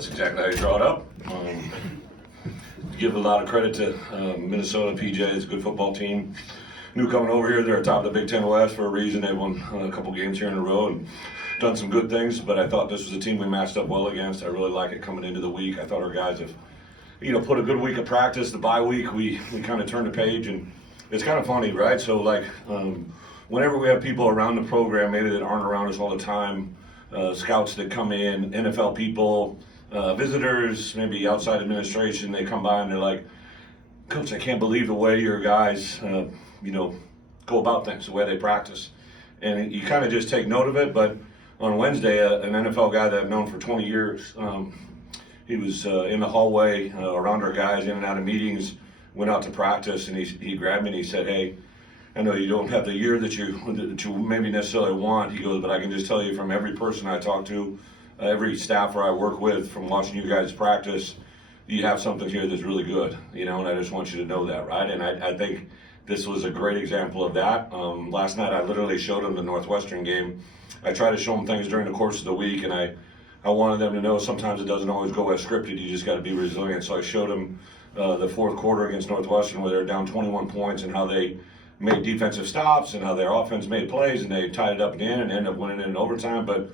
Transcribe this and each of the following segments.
That's exactly how you draw it up. Give a lot of credit to Minnesota. PJ is a good football team. New coming over here, they're atop the Big Ten West for a reason. They won a couple games here in a row and done some good things, but I thought this was a team we matched up well against. I really like it coming into the week. I thought our guys have, put a good week of practice. The bye week, we kind of turned the page, and it's kind of funny, right? So, whenever we have people around the program, maybe that aren't around us all the time, scouts that come in, NFL people, visitors, maybe outside administration, they come by and they're like, Coach, I can't believe the way your guys, go about things, the way they practice. And you kind of just take note of it. But on Wednesday, an NFL guy that I've known for 20 years, he was in the hallway around our guys, in and out of meetings, went out to practice, and he grabbed me and he said, hey, I know you don't have the year that you maybe necessarily want. He goes, but I can just tell you from every person I talk to, every staffer I work with, from watching you guys practice, you have something here that's really good, and I just want you to know that, right? And I think this was a great example of that. Last night I literally showed them the Northwestern game. I try to show them things during the course of the week, and I wanted them to know sometimes it doesn't always go as scripted. You just got to be resilient. So I showed them the fourth quarter against Northwestern where they were down 21 points and how they made defensive stops and how their offense made plays, and they tied it up at the end and ended up winning in overtime. But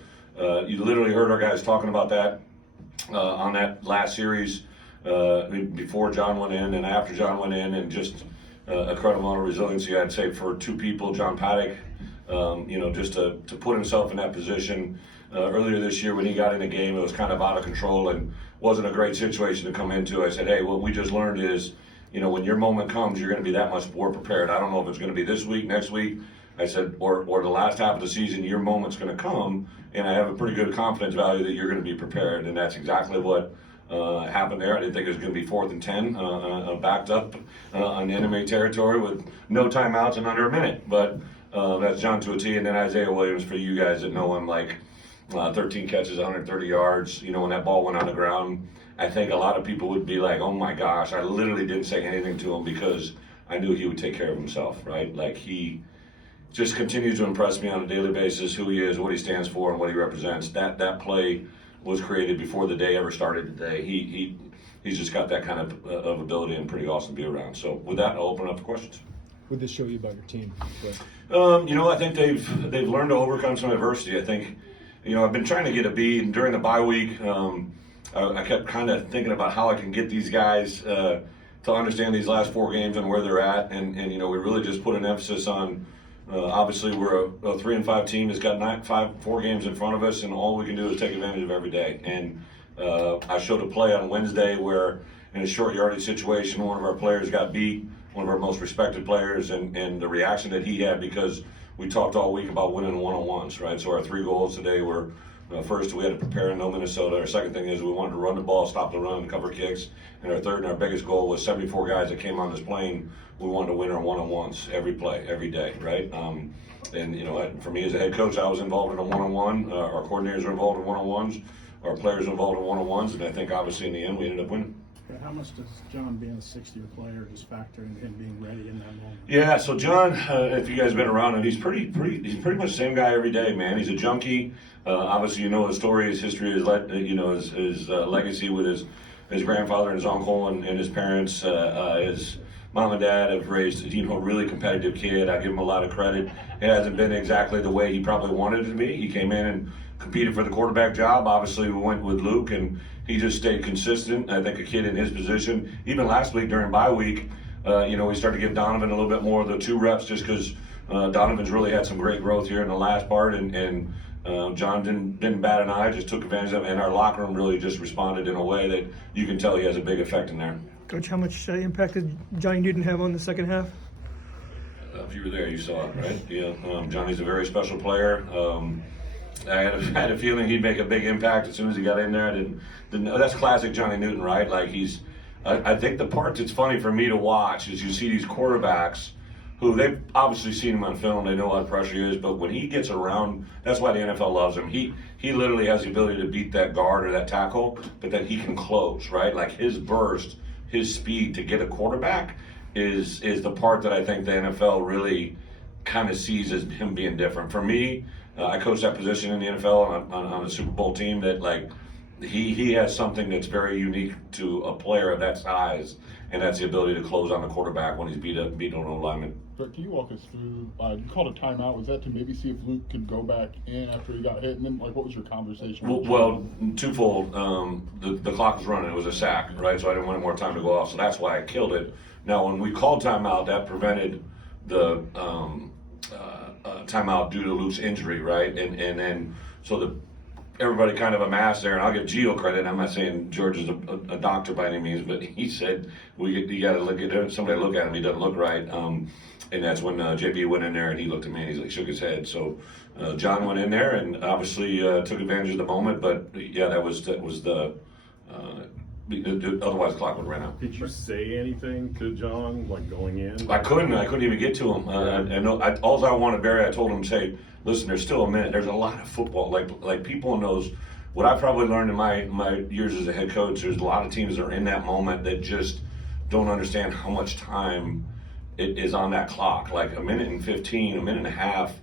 you literally heard our guys talking about that on that last series before John went in and after John went in, and just a incredible amount of resiliency, I'd say, for two people. John Paddock, just to put himself in that position. Earlier this year when he got in a game, it was kind of out of control and wasn't a great situation to come into. I said, hey, what we just learned is, when your moment comes, you're going to be that much more prepared. I don't know if it's going to be this week, next week. I said, or the last half of the season, your moment's going to come, and I have a pretty good confidence value that you're going to be prepared. And that's exactly what happened there. I didn't think it was going to be 4th and 10, backed up on enemy territory with no timeouts and under a minute. But that's John to a T. And then Isaiah Williams, for you guys that know him, 13 catches, 130 yards. When that ball went on the ground, I think a lot of people would be like, oh my gosh, I literally didn't say anything to him because I knew he would take care of himself, right? He just continues to impress me on a daily basis, who he is, what he stands for, and what he represents. That play was created before the day ever started today. He's just got that kind of ability, and pretty awesome to be around. So with that, I'll open up for questions. What did this show you about your team? I think they've learned to overcome some adversity. I think, I've been trying to get a B, and during the bye week, I kept kind of thinking about how I can get these guys to understand these last 4 games and where they're at, and we really just put an emphasis on. Obviously, we're a 3-5 team that's got 4 games in front of us, and all we can do is take advantage of every day. And I showed a play on Wednesday where, in a short yardage situation, one of our players got beat, one of our most respected players, and the reaction that he had, because we talked all week about winning one-on-ones, right? So our 3 goals today were, first, we had to prepare and know Minnesota. Our second thing is we wanted to run the ball, stop the run, cover kicks. And our third and our biggest goal was 74 guys that came on this plane. We wanted to win our one-on-ones every play, every day, right? For me as a head coach, I was involved in a one-on-one. Our coordinators are involved in one-on-ones. Our players are involved in one-on-ones. And I think, obviously, in the end, we ended up winning. How much does John being a 6th-year player just factor in him being ready in that moment? Yeah, so John, if you guys have been around him, he's pretty much the same guy every day, man. He's a junkie. Obviously, his story, his history, his legacy with his grandfather and his uncle and his parents. His mom and dad have raised a really competitive kid. I give him a lot of credit. It hasn't been exactly the way he probably wanted it to be. He came in and competed for the quarterback job. Obviously, we went with Luke, and he just stayed consistent. I think a kid in his position, even last week during bye week, we started to give Donovan a little bit more of the 2 reps just because Donovan's really had some great growth here in the last part, and John didn't bat an eye, just took advantage of it, and our locker room really just responded in a way that you can tell he has a big effect in there. Coach, how much impact did Johnny Newton have on the second half? If you were there, you saw it, right? Yeah, Johnny's a very special player. I had a feeling he'd make a big impact as soon as he got in there. That's classic Johnny Newton, right? I think the part that's funny for me to watch is you see these quarterbacks who they've obviously seen him on film. They know what pressure he is, but when he gets around, that's why the NFL loves him. He literally has the ability to beat that guard or that tackle, but then he can close, right? His burst, his speed to get a quarterback is the part that I think the NFL really kind of sees as him being different. For me, I coached that position in the NFL on a Super Bowl team that he has something that's very unique to a player of that size, and that's the ability to close on the quarterback when he's beat on an lineman. But can you walk us through? You called a timeout. Was that to maybe see if Luke could go back in after he got hit? And then, what was your conversation? Well, twofold. The clock was running. It was a sack, right? So I didn't want more time to go off. So that's why I killed it. Now, when we called timeout, that prevented the timeout due to Luke's injury, right? And then so everybody kind of amassed there, and I'll give Gio credit. I'm not saying George is a doctor by any means, but he said you got to look at somebody look at him. He doesn't look right. And that's when JB went in there and he looked at me and he's like shook his head. So John went in there and obviously took advantage of the moment. But yeah, that was the otherwise the clock would run out. Did you say anything to John, like going in? I couldn't even get to him. I know. All I wanted, Barry, I told him, say, listen, there's still a minute. There's a lot of football. Like people in those. What I probably learned in my years as a head coach, there's a lot of teams that are in that moment that just don't understand how much time it is on that clock. Like a minute and 15, a minute and a half.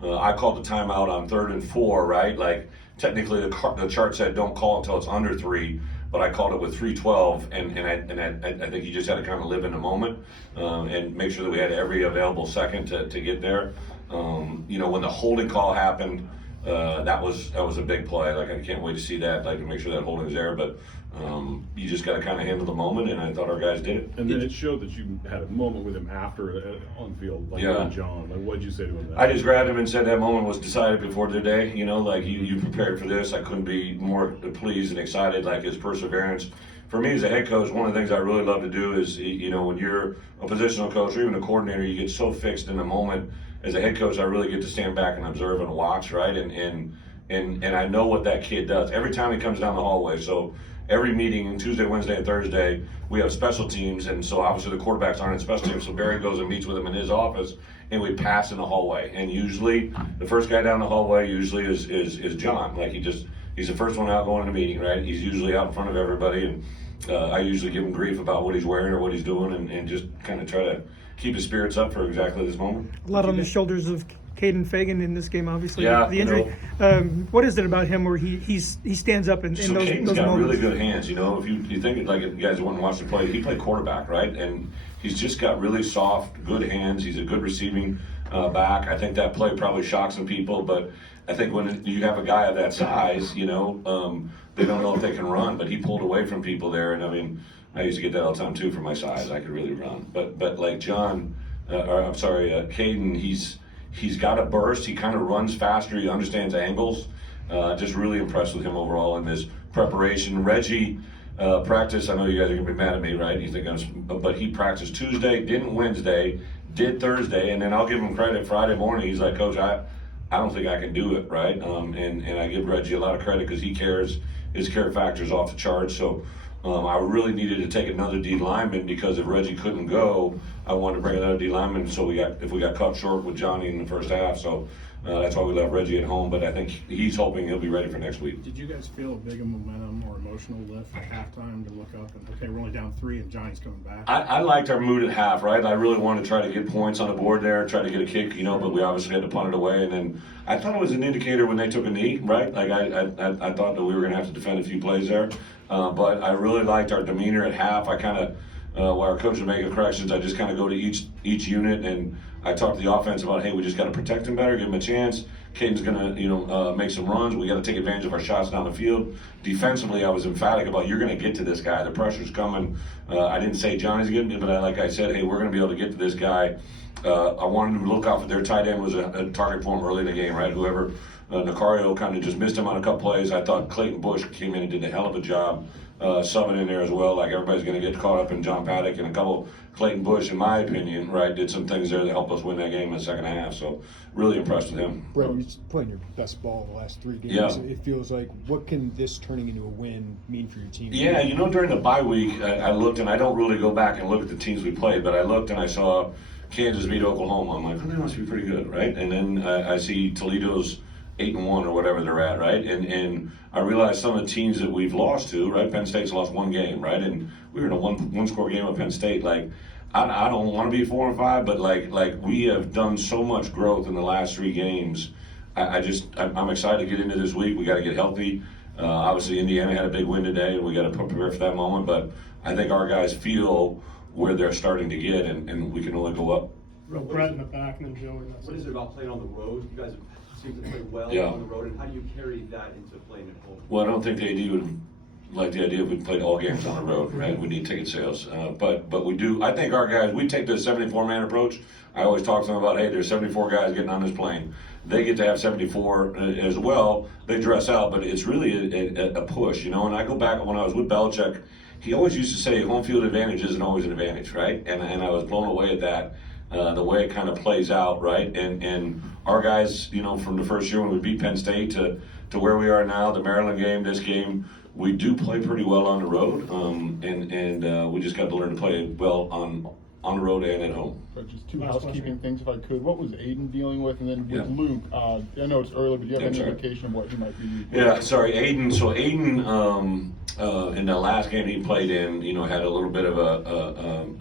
I called the timeout on 3rd and 4, right? Like technically the chart said don't call until it's under 3. But I called it with 3:12, and I think you just had to kind of live in the moment and make sure that we had every available second to get there. When the holding call happened, that was a big play. Like I can't wait to see that. Like to make sure that holding's there, but you just got to kind of handle the moment, and I thought our guys did it. And then it showed that you had a moment with him after on field, like with John. Like, what'd you say to him? I just grabbed him and said that moment was decided before the day. Like you prepared for this. I couldn't be more pleased and excited. Like his perseverance. For me as a head coach, one of the things I really love to do is, when you're a positional coach or even a coordinator, you get so fixed in the moment. As a head coach, I really get to stand back and observe and watch, right? And I know what that kid does every time he comes down the hallway. So every meeting, Tuesday, Wednesday, and Thursday, we have special teams, and so obviously the quarterbacks aren't in special teams. So Barry goes and meets with him in his office, and we pass in the hallway. And usually, the first guy down the hallway usually is John. Like he's the first one out going to the meeting, right? He's usually out in front of everybody, and I usually give him grief about what he's wearing or what he's doing, and just kind of try to keep his spirits up for exactly this moment. A lot on the shoulders of Caden Fagan in this game, obviously. Yeah, the injury. What is it about him where he stands up in So those Caden's got moments? really good hands. If you think like if you guys want to watch him play, he played quarterback, right? And he's just got really soft, good hands. He's a good receiving back. I think that play probably shocks some people, but I think when you have a guy of that size, they don't know if they can run. But he pulled away from people there, and I mean, I used to get that all the time too for my size. I could really run, but like Caden, he's got a burst. He kind of runs faster. He understands angles. Just really impressed with him overall in this preparation. Reggie practiced. I know you guys are gonna be mad at me, right? You think but he practiced Tuesday, didn't Wednesday, did Thursday, and then I'll give him credit. Friday morning, he's like, Coach, I don't think I can do it, right? And I give Reggie a lot of credit because he cares. His care factor is off the charts. So I really needed to take another D lineman because if Reggie couldn't go, I wanted to bring another D lineman. So if we got cut short with Johnny in the first half, so that's why we left Reggie at home. But I think he's hoping he'll be ready for next week. Did you guys feel a big momentum or emotional lift at halftime to look up and okay, we're only down 3 and Johnny's coming back? I liked our mood at half, right? I really wanted to try to get points on the board there, try to get a kick, but we obviously had to punt it away. And then I thought it was an indicator when they took a knee, right? Like I thought that we were going to have to defend a few plays there. But I really liked our demeanor at half. I kind of, while our coach was making corrections, I just kind of go to each unit and I talk to the offense about, hey, we just got to protect him better, give him a chance. Caden's going to, make some runs. We got to take advantage of our shots down the field. Defensively, I was emphatic about you're going to get to this guy. The pressure's coming. I didn't say Johnny's getting it, but like I said, hey, we're going to be able to get to this guy. I wanted to look out for their tight end was a target for him early in the game, right? Whoever, Nicario kind of just missed him on a couple plays. I thought Clayton Bush came in and did a hell of a job subbing in there as well. Like everybody's going to get caught up in John Paddock and a couple. Clayton Bush, in my opinion, right, did some things there that helped us win that game in the second half. So really impressed with him. Bret, you're playing your best ball in the last 3 games. Yeah. It feels like, what can this turning into a win mean for your team? Yeah, during the bye week, I looked, and I don't really go back and look at the teams we played, but I looked and I saw Kansas beat Oklahoma. I'm like, oh, they must be pretty good, right? And then I see Toledo's 8-1 or whatever they're at, right? And I realized some of the teams that we've lost to, right? Penn State's lost 1 game, right? And we were in a one-score game with Penn State. Like, I don't want to be 4-5, but like we have done so much growth in the last 3 games. I'm excited to get into this week. We got to get healthy. Obviously, Indiana had a big win today, and we got to prepare for that moment. But I think our guys feel where they're starting to get, and we can only go up. Brett in the back and then Joe. And What is it about playing on the road? You guys seem to play well Yeah. on the road, and how do you carry that into playing at home? Well, I don't think the AD would like the idea if we played all games on the road, right? We need ticket sales. But we do, I think our guys, we take the 74-man approach. I always talk to them about, hey, there's 74 guys getting on this plane. They get to have 74 as well. They dress out, but it's really a push, you know? And I go back when I was with Belichick, he always used to say home field advantage isn't always an advantage, right? And I was blown away at that, the way it kind of plays out, right? And our guys, you know, from the first year when we beat Penn State to where we are now, the Maryland game, this game, we do play pretty well on the road, and we just got to learn to play well on the road and at home. But just two Last housekeeping things, if I could. What was Aiden dealing with? And then with Yeah. Luke, I know it's early, but do you have Yeah, any sorry. indication of what he might be? Yeah, sorry, Aiden. So Aiden, in the last game he played in, you know, had a little bit of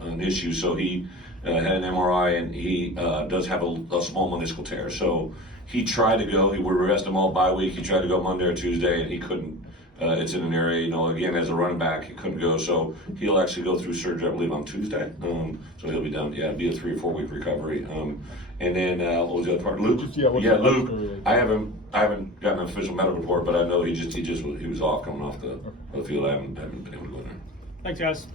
an issue. So he had an MRI, and he does have a small meniscal tear. So he tried to go. We rest him all bye week. He tried to go Monday or Tuesday, and he couldn't. It's in an area, you know, again, as a running back, he couldn't go. So he'll actually go through surgery, I believe, on Tuesday. So he'll be done. Yeah, it'll be a 3 or 4 week recovery. And then what was the other part? Luke. Just, yeah, what's the Luke. story like? I haven't gotten an official medical report, but I know he was off coming off the field. I haven't been able to go there. Thanks, guys.